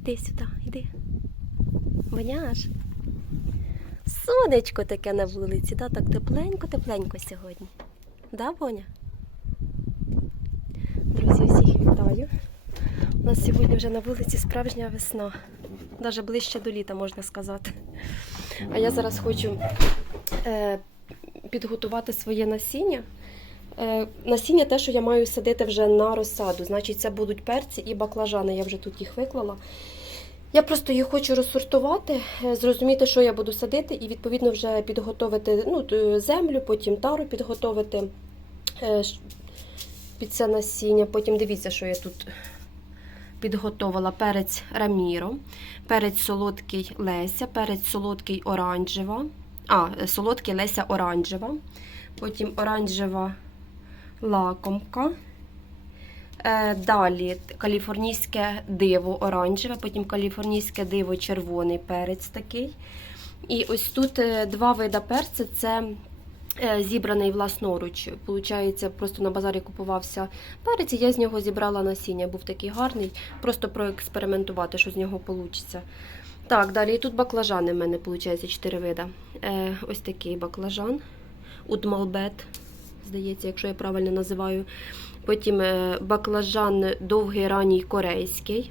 Іди сюди, іди. Боняш. Сонечко таке на вулиці, да? так тепленько-тепленько сьогодні. Да, Боня? Друзі, всіх вітаю. У нас сьогодні вже на вулиці справжня весна. Навіть ближче до літа, можна сказати. А я зараз хочу е, підготувати своє насіння. Е, насіння те, що я маю садити вже на розсаду. Значить, це будуть перці і баклажани. Я вже тут їх виклала. Я просто їх хочу розсортувати, е, зрозуміти, що я буду садити, і відповідно вже підготовити ну, землю, потім тару підготовити е, під це насіння. Потім дивіться, що я тут підготовила перець раміро, перець солодкий Леся, перець солодкий оранжева. А, е, солодкий Леся оранжева. Потім оранжева лакомка. Е, Далі каліфорнійське диво оранжеве, потім каліфорнійське диво червоний перець такий. І ось тут е, два вида перця. Це е, зібраний власноруч. Получається, просто на базарі купувався перець, і я з нього зібрала насіння. Був такий гарний, просто проекспериментувати, що з нього вийде. Так, далі і тут баклажани в мене виходить 4 вида. Ось такий баклажан. Удмалбет, здається, якщо я правильно називаю. Потім е, баклажан довгий ранній корейський.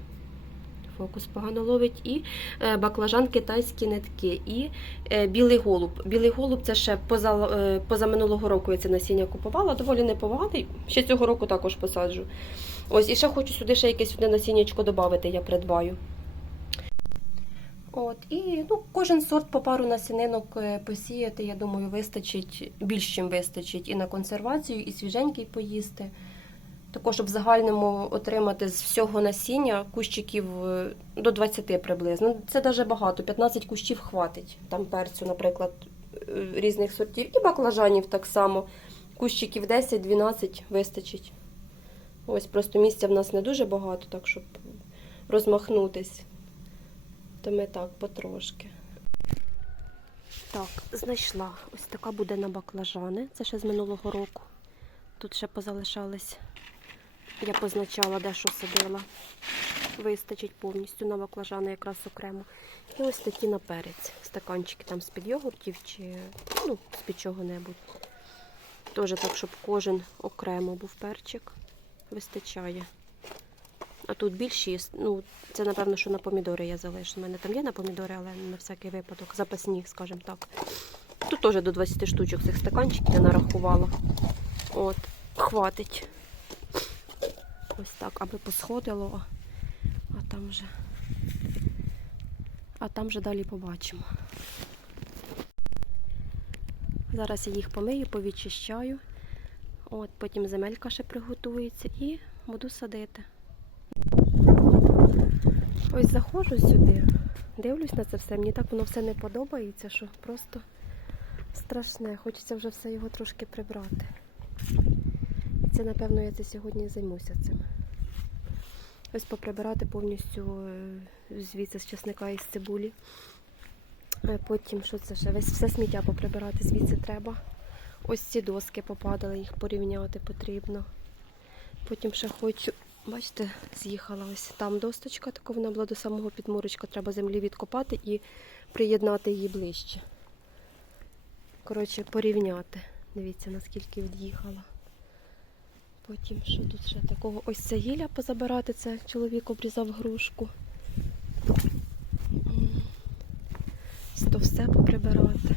Фокус погано ловить. І е, баклажан китайські нитки. І е, білий голуб. Білий голуб це ще поза, поза минулого року я це насіння купувала. Доволі непоганий. Ще цього року також посаджу. Ось, і ще хочу сюди ще якесь одне насіннячко додати, я придбаю. От, і ну, кожен сорт по пару насінинок е, посіяти, я думаю, вистачить, більш чим вистачить і на консервацію, і свіженький поїсти. Також, щоб в загальному отримати з всього насіння кущиків е, до 20 приблизно. Це навіть багато, 15 кущів хватить. Там перцю, наприклад, е, різних сортів. І баклажанів так само. Кущиків 10-12 вистачить. Ось просто місця в нас не дуже багато, так щоб розмахнутись. То ми так потрошки. Так, знайшла. Ось така буде на баклажани. Це ще з минулого року. Тут ще позалишались. Я позначала, де що садила. Вистачить повністю на баклажани якраз окремо. І ось такі на перець. Стаканчики там з-під йогуртів чи ну, з-під чого-небудь. Теж так, щоб кожен окремо був перчик. Вистачає. А тут більші, ну, це напевно, що на помідори я залишу. У мене там є на помідори, але на всякий випадок, запасні, скажімо так. Тут теж до 20 штучок цих стаканчиків я нарахувала. От, хватить. Ось так, аби посходило, а там вже, а там вже далі побачимо. Зараз я їх помию, повідчищаю. От, потім земелька ще приготується і буду садити. Ось заходжу сюди, дивлюсь на це все. Мені так воно все не подобається, що просто страшне. Хочеться вже все його трошки прибрати. І це, напевно, я це сьогодні займуся цим. Ось поприбирати повністю е, звідси з чесника і з цибулі. Е, Потім, що це ще? Весь все сміття поприбирати звідси треба. Ось ці доски попадали, їх порівняти потрібно. Потім ще хочу, бачите, з'їхала ось там досточка, така вона була до самого підмурочка. Треба землі відкопати і приєднати її ближче. Коротше, порівняти. Дивіться, наскільки від'їхала. Потім що тут ще такого? Ось це гілля позабирати, це чоловік обрізав грушку. То все поприбирати.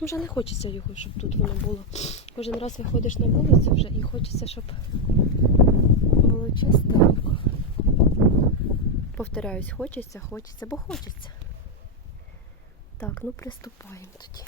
Ну, вже не хочеться його, щоб тут воно було. Кожен раз виходиш на вулицю вже і хочеться, щоб було чистенько. Повторяюсь, хочеться, хочеться, бо хочеться. Так, ну приступаємо тоді.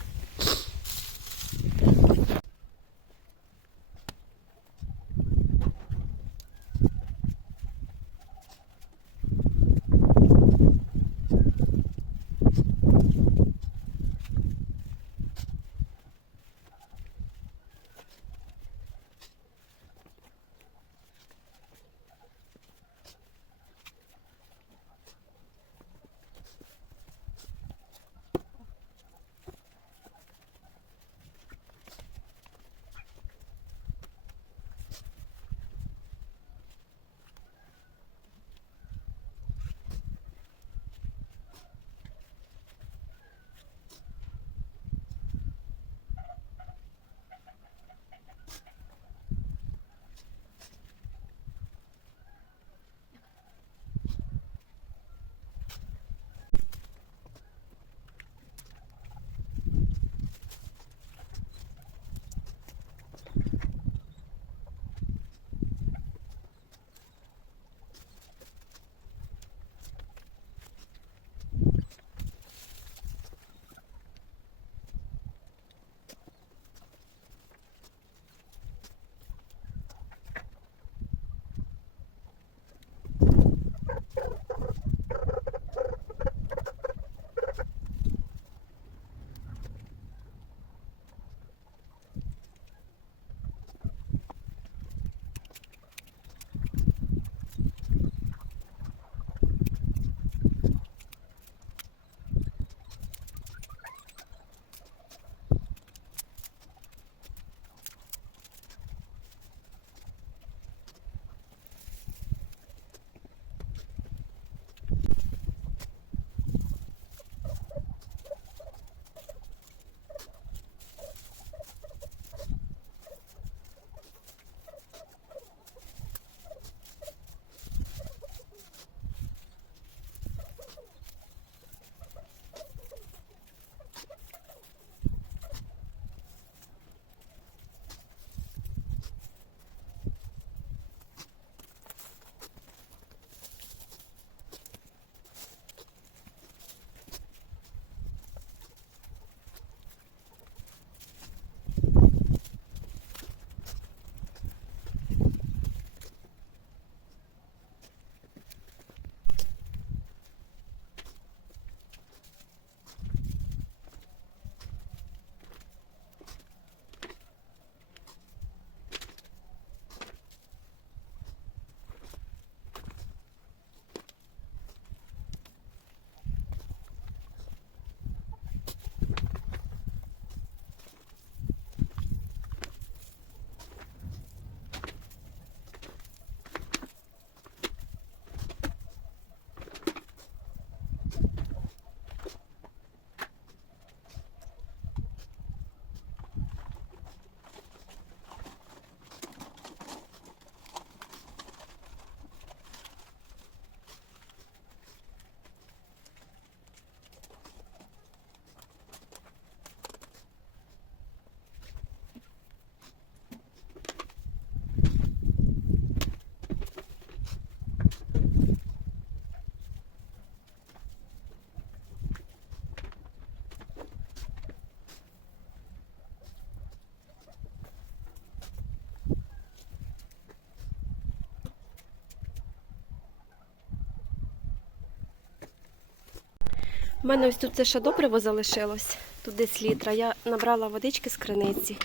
У мене ось тут це ще добриво залишилось. Тут десь літра. Я набрала водички з криниці.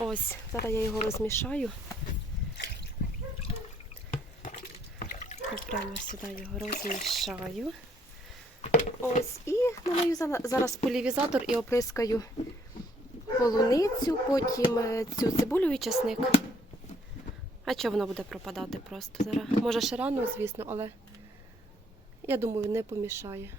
Ось, зараз я його розмішаю. Прямо сюди його розмішаю. Ось, і налию зараз полівізатор і оприскаю полуницю, потім е, цю цибулю і часник. А що воно буде пропадати просто зараз? Може ще рано, звісно, але я думаю, не помішає.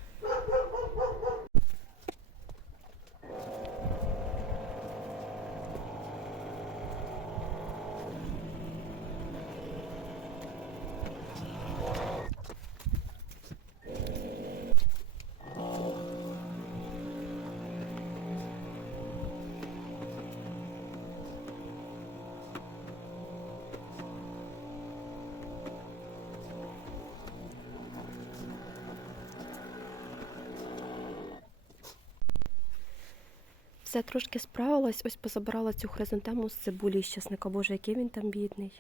Все трошки справилась, ось позабирала цю хризантему з цибулі з часника. Боже, який він там бідний.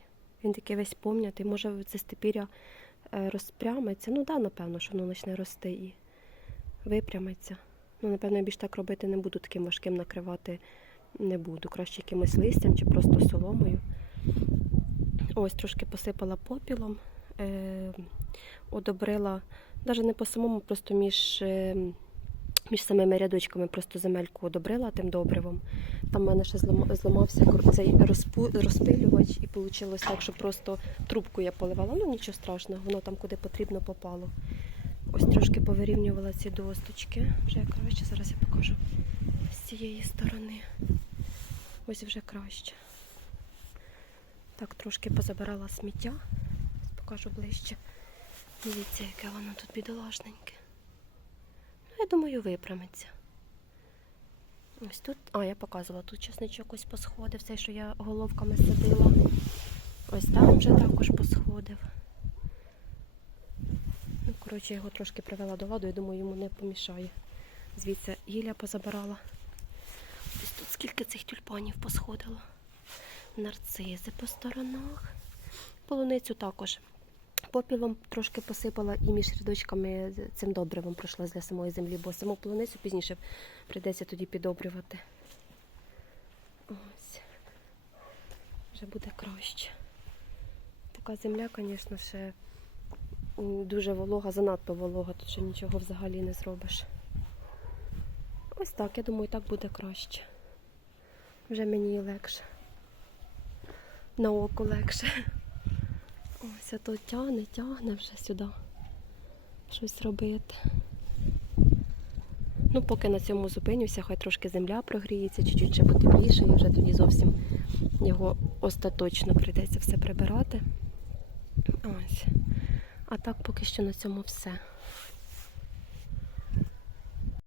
Він такий весь пом'ятий. Може, це степіря е, розпрямиться. Ну так, да, напевно, що воно почне рости і випрямиться. Ну, напевно, я більш так робити не буду, таким важким накривати не буду. Краще якимось листям чи просто соломою. Ось трошки посипала попілом, е, одобрила, навіть не по самому, просто між. Е, між самими рядочками просто земельку одобрила тим добривом. Там в мене ще зламався цей розпилювач, і вийшло так, що просто трубку я поливала. Ну нічого страшного, воно там куди потрібно попало. Ось трошки повирівнювала ці досточки. Вже краще, зараз я покажу з цієї сторони. Ось вже краще. Так, трошки позабирала сміття. Покажу ближче. Дивіться, яке воно тут бідолашненьке. Я думаю, виправиться. Ось тут, а, я показувала, тут чесничок ось посходив, цей, що я головками садила. Ось там вже також посходив. Ну, коротше, я його трошки привела до ладу, я думаю, йому не помішає. Звідси гілля позабирала. Ось тут скільки цих тюльпанів посходило. Нарцизи по сторонах. Полуницю також Попілом трошки посипала і між рядочками цим добривом пройшлась для самої землі, бо саму полуницю пізніше прийдеться тоді підобрювати. Ось. Вже буде краще. Така земля, звісно, ще дуже волога, занадто волога, тут ще нічого взагалі не зробиш. Ось так, я думаю, так буде краще. Вже мені легше. На око легше. Ось а то тягне, тягне вже сюди. Щось робити. Ну, поки на цьому зупинюся, хай трошки земля прогріється, чуть-чуть ще потепліше, і вже тоді зовсім його остаточно прийдеться все прибирати. Ось. А так поки що на цьому все.